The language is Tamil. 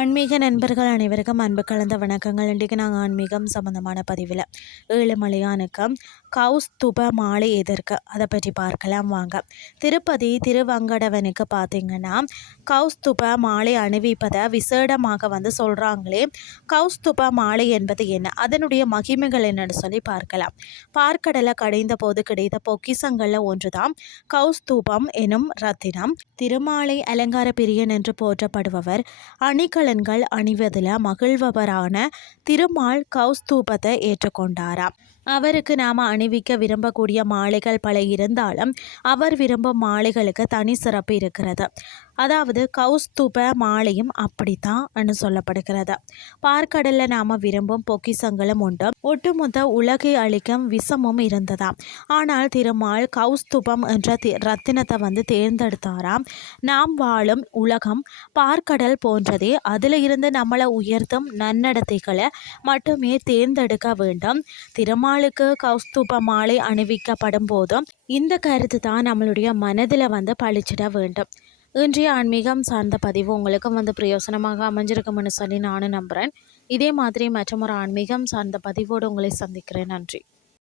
ஆன்மீக நண்பர்கள் அனைவருக்கும் அன்பு கலந்த வணக்கங்கள். இன்றைக்கு நாங்கள் ஆன்மீகம் சம்மந்தமான பதிவில் ஏழுமலையானுக்கு கௌஸ்துப மாலை எதற்கு அதை பற்றி பார்க்கலாம் வாங்க. திருப்பதி திருவங்கடவனுக்கு பார்த்திங்கன்னா கௌஸ்துப மாலை அணிவிப்பதை விசேடமாக சொல்கிறாங்களே. கௌஸ்துப மாலை என்பது என்ன, அதனுடைய மகிமைகள் என்னன்னு சொல்லி பார்க்கலாம். பார்க்கடலை கடைந்த போது கிடைத்த பொக்கிசங்களில் ஒன்றுதான் கௌஸ்துபம் எனும் ரத்தினம். திருமாலை அலங்கார பிரியன் என்று போற்றப்படுபவர் அணிகலன்கள் அணிவதில் மகிழ்வரான திருமால் கௌஸ்தூபத்தை ஏற்றுக்கொண்டாராம். அவருக்கு நாம் அணிவிக்க விரும்பக்கூடிய மாலைகள் பல இருந்தாலும் அவர் விரும்பும் மாலைகளுக்கு தனி சிறப்பு இருக்கிறது. அதாவது கௌஸ்துப மாலையும் அப்படித்தான் சொல்லப்படுகிறது. பார்க்கடலில் நாம் விரும்பும் பொக்கிசங்களும் உண்டு. ஒட்டுமொத்த உலகை அளிக்கும் விஷமும் இருந்ததாம். ஆனால் திருமால் கௌஸ்துபம் என்ற ரத்தினத்தை தேர்ந்தெடுத்தாராம். நாம் வாழும் உலகம் பார்க்கடல் போன்றதே. அதில் இருந்து நம்மளை உயர்த்தும் நன்னடத்தைகளை மட்டுமே தேர்ந்தெடுக்க வேண்டும். திருமாலுக்கு கௌஸ்துப மாலை அணிவிக்கப்படும் போதும் இந்த கருத்து தான் நம்மளுடைய மனதில் பழிச்சிட வேண்டும். இன்றைய ஆன்மீகம் சார்ந்த பதிவு உங்களுக்கு பிரயோசனமாக அமைஞ்சிருக்கும்னு சொல்லி நானும் நம்புகிறேன். இதே மாதிரி மற்றொரு ஆன்மீகம் சார்ந்த பதிவோடு உங்களை சந்திக்கிறேன். நன்றி.